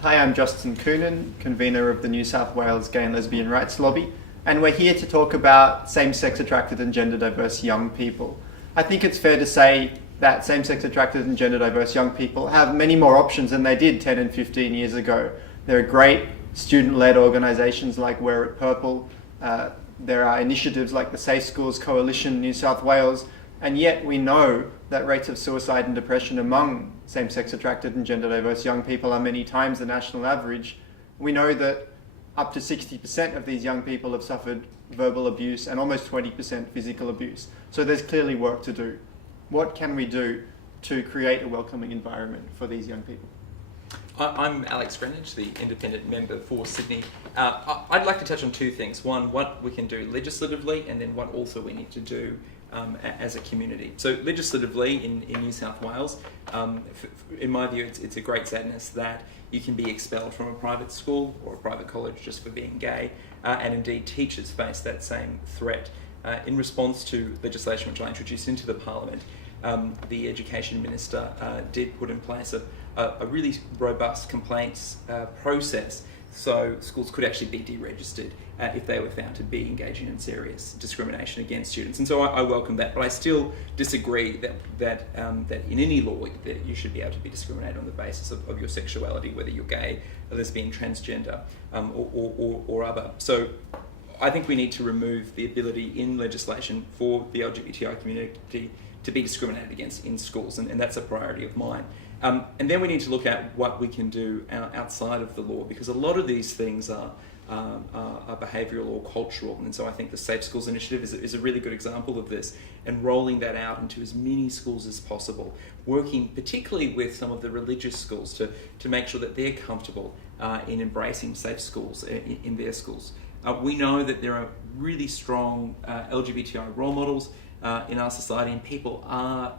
Hi, I'm Justin Coonan, convener of the New South Wales Gay and Lesbian Rights Lobby, and we're here to talk about same-sex attracted and gender diverse young people. I think it's fair to say that same-sex attracted and gender diverse young people have many more options than they did 10 and 15 years ago. There are great student-led organisations like Wear It Purple. There are initiatives like the Safe Schools Coalition New South Wales, and yet we know that rates of suicide and depression among same-sex attracted and gender diverse young people are many times the national average. We know that up to 60% of these young people have suffered verbal abuse and almost 20% physical abuse. So there's clearly work to do. What can we do to create a welcoming environment for these young people? I'm Alex Greenwich, the independent member for Sydney. I'd like to touch on two things. One, what we can do legislatively, and then what also we need to do as a community. So legislatively in New South Wales, in my view, it's a great sadness that you can be expelled from a private school or a private college just for being gay, and indeed teachers face that same threat. In response to legislation which I introduced into the Parliament, the Education Minister did put in place a really robust complaints process, so schools could actually be deregistered if they were found to be engaging in serious discrimination against students. And so I welcome that, but I still disagree that in any law that you should be able to be discriminated on the basis of your sexuality, whether you're gay, lesbian, transgender, or other. So I think we need to remove the ability in legislation for the LGBTI community to be discriminated against in schools, and that's a priority of mine. And then we need to look at what we can do outside of the law, because a lot of these things are behavioural or cultural, and so I think the Safe Schools initiative is a really good example of this, and rolling that out into as many schools as possible, working particularly with some of the religious schools to make sure that they're comfortable in embracing safe schools in their schools. We know that there are really strong LGBTI role models in our society, and people are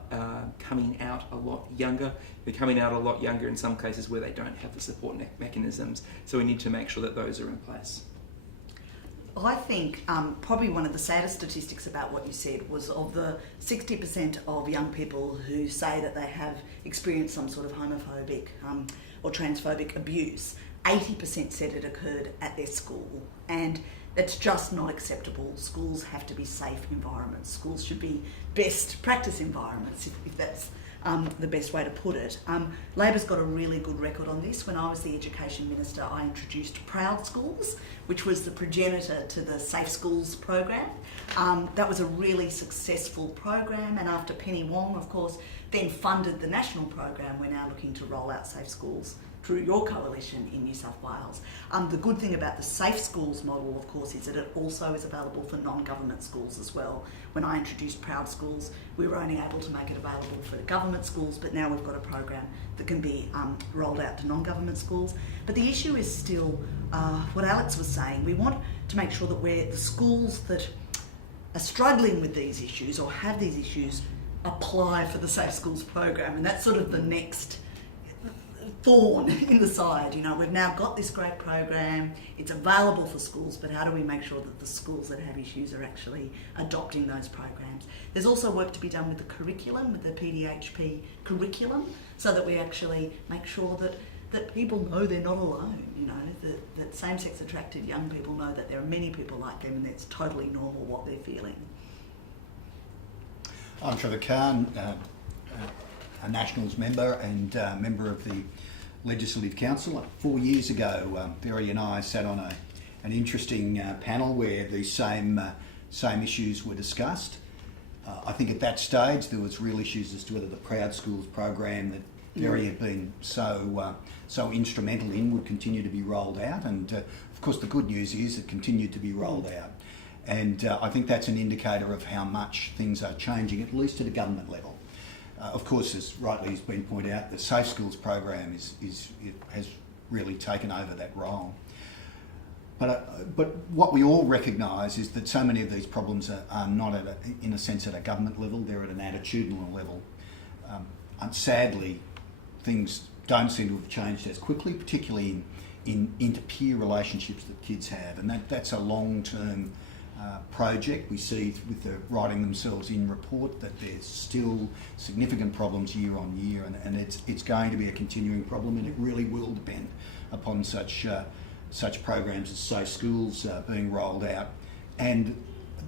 coming out a lot younger. They're coming out a lot younger in some cases where they don't have the support mechanisms, so we need to make sure that those are in place. I think probably one of the saddest statistics about what you said was of the 60% of young people who say that they have experienced some sort of homophobic or transphobic abuse, 80% said it occurred at their school, and that's just not acceptable. Schools have to be safe environments. Schools should be best practice environments, if that's the best way to put it. Labor's got a really good record on this. When I was the Education Minister, I introduced Proud Schools, which was the progenitor to the Safe Schools program. That was a really successful program, and after Penny Wong, of course, then funded the national program, we're now looking to roll out Safe Schools through your coalition in New South Wales. The good thing about the Safe Schools model, of course, is that it also is available for non-government schools as well. When I introduced Proud Schools, we were only able to make it available for the government schools, but now we've got a program that can be rolled out to non-government schools. But the issue is still what Alex was saying. We want to make sure that the schools that are struggling with these issues or have these issues apply for the Safe Schools program, and that's sort of the next thorn in the side. You know, we've now got this great program, it's available for schools, but how do we make sure that the schools that have issues are actually adopting those programs? There's also work to be done with the curriculum, with the PDHP curriculum, so that we actually make sure that people know they're not alone, you know, that same-sex attracted young people know that there are many people like them and it's totally normal what they're feeling. I'm Trevor Khan, a Nationals member and member of the Legislative Council. 4 years ago, Verity and I sat on an interesting panel where these same issues were discussed. I think at that stage there was real issues as to whether the Proud Schools program that Verity had been so instrumental in would continue to be rolled out, and of course the good news is it continued to be rolled out. And I think that's an indicator of how much things are changing, at least at a government level. Of course, as rightly has been pointed out, the Safe Schools program has really taken over that role. But what we all recognise is that so many of these problems are not in a sense at a government level, they're at an attitudinal level. And sadly, things don't seem to have changed as quickly, particularly in inter-peer relationships that kids have, and that's a long-term project. We see with the writing themselves in report that there's still significant problems year on year, and it's going to be a continuing problem, and it really will depend upon such programs as Safe Schools being rolled out, and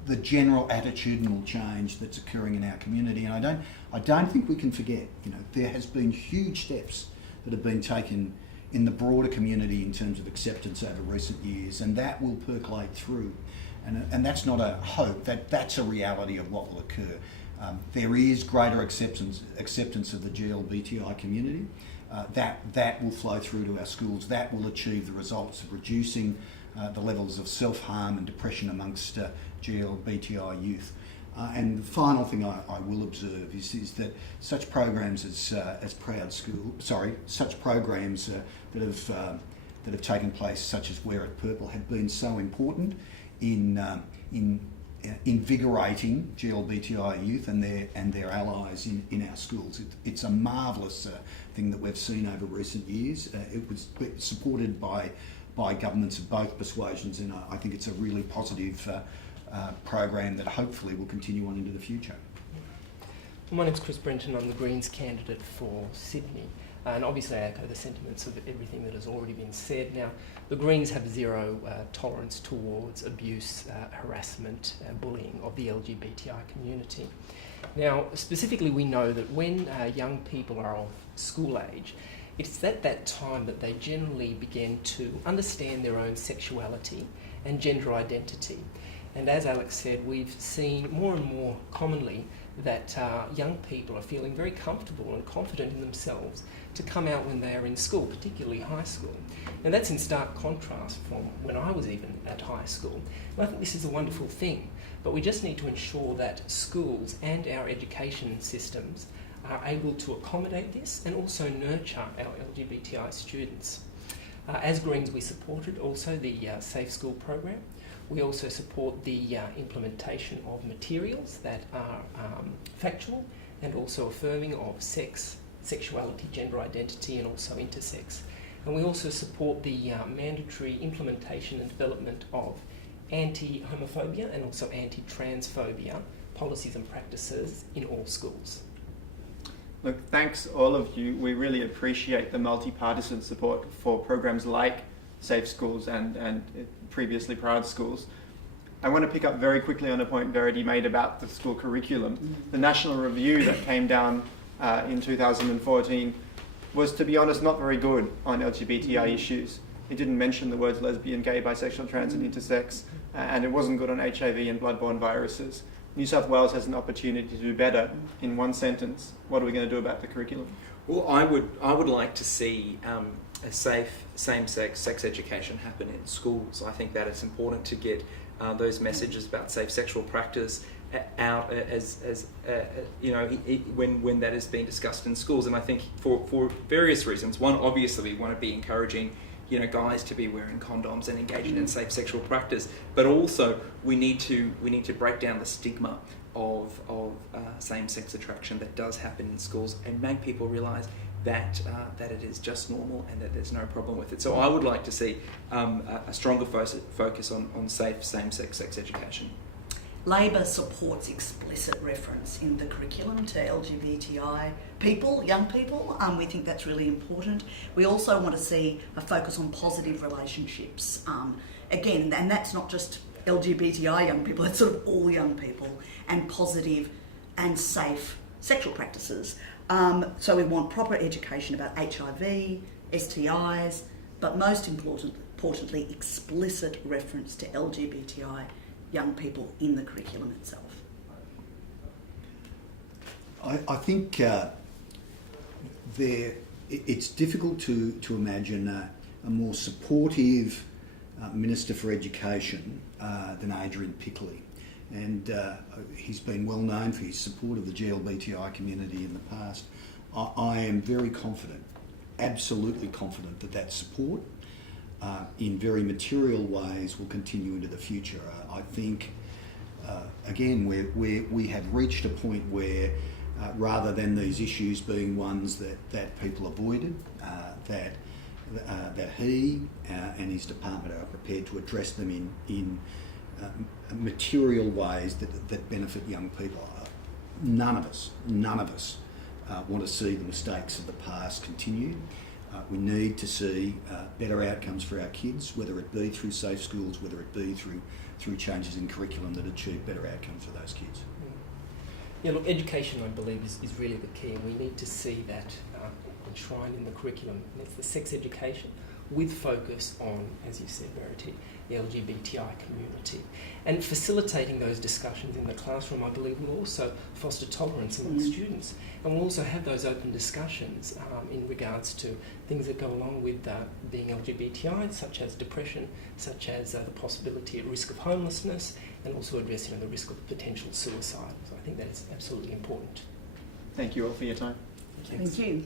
the general attitudinal change that's occurring in our community. And I don't think we can forget, there has been huge steps that have been taken in the broader community in terms of acceptance over recent years, and that will percolate through. And that's not a hope, that's a reality of what will occur. There is greater acceptance of the GLBTI community. That will flow through to our schools. That will achieve the results of reducing the levels of self-harm and depression amongst GLBTI youth. And the final thing I will observe is that such programs as Proud School, such programs that have taken place, such as Wear It Purple, have been so important in invigorating GLBTI youth and their allies in our schools. It's a marvellous thing that we've seen over recent years. It was supported by governments of both persuasions, and I think it's a really positive program that hopefully will continue on into the future. My name's Chris Brenton. I'm the Greens candidate for Sydney, and obviously I echo the sentiments of everything that has already been said. Now, the Greens have zero tolerance towards abuse, harassment, bullying of the LGBTI community. Now, specifically, we know that when young people are of school age, it's at that time that they generally begin to understand their own sexuality and gender identity. And as Alex said, we've seen more and more commonly that young people are feeling very comfortable and confident in themselves to come out when they are in school, particularly high school. And that's in stark contrast from when I was even at high school. And I think this is a wonderful thing, but we just need to ensure that schools and our education systems are able to accommodate this and also nurture our LGBTI students. As Greens, we supported also the Safe School program. We also support the implementation of materials that are factual and also affirming of sex, sexuality, gender identity, and also intersex. And we also support the mandatory implementation and development of anti-homophobia and also anti-transphobia policies and practices in all schools. Look, thanks all of you. We really appreciate the multi-partisan support for programs like Safe Schools and previously Proud Schools. I want to pick up very quickly on a point Verity made about the school curriculum. The national review that came down in 2014 was, to be honest, not very good on LGBTI issues. It didn't mention the words lesbian, gay, bisexual, trans and intersex, and it wasn't good on HIV and bloodborne viruses. New South Wales has an opportunity to do better. In one sentence, what are we going to do about the curriculum? Well, I would like to see a safe same-sex sex education happen in schools. I think that it's important to get those messages about safe sexual practice out as when that is being discussed in schools. And I think for various reasons. One, obviously, we want to be encouraging guys to be wearing condoms and engaging in safe sexual practice, but also we need to break down the stigma of same-sex attraction that does happen in schools and make people realise that it is just normal and that there's no problem with it. So I would like to see a stronger focus on safe same-sex sex education. Labor supports explicit reference in the curriculum to LGBTI people, young people. We think that's really important. We also want to see a focus on positive relationships. Again, and that's not just LGBTI young people, it's sort of all young people, and positive and safe sexual practices. So we want proper education about HIV, STIs, but most importantly, explicit reference to LGBTI young people in the curriculum itself. I think it's difficult to imagine a more supportive Minister for Education than Adrian Pickley. And he's been well known for his support of the GLBTI community in the past. I am very confident, absolutely confident, that support in very material ways will continue into the future. I think, again, we have reached a point where rather than these issues being ones that people avoided, that he and his department are prepared to address them in material ways that benefit young people. None of us want to see the mistakes of the past continue. We need to see better outcomes for our kids, whether it be through safe schools, whether it be through changes in curriculum that achieve better outcomes for those kids. Yeah, look, education, I believe, is really the key, and we need to see that enshrined in the curriculum. And it's the sex education with focus on, as you said, Verity, the LGBTI community. And facilitating those discussions in the classroom, I believe, will also foster tolerance among students. And we'll also have those open discussions in regards to things that go along with being LGBTI, such as depression, such as the possibility at risk of homelessness, and also addressing the risk of potential suicide. So I think that is absolutely important. Thank you all for your time. Thank you.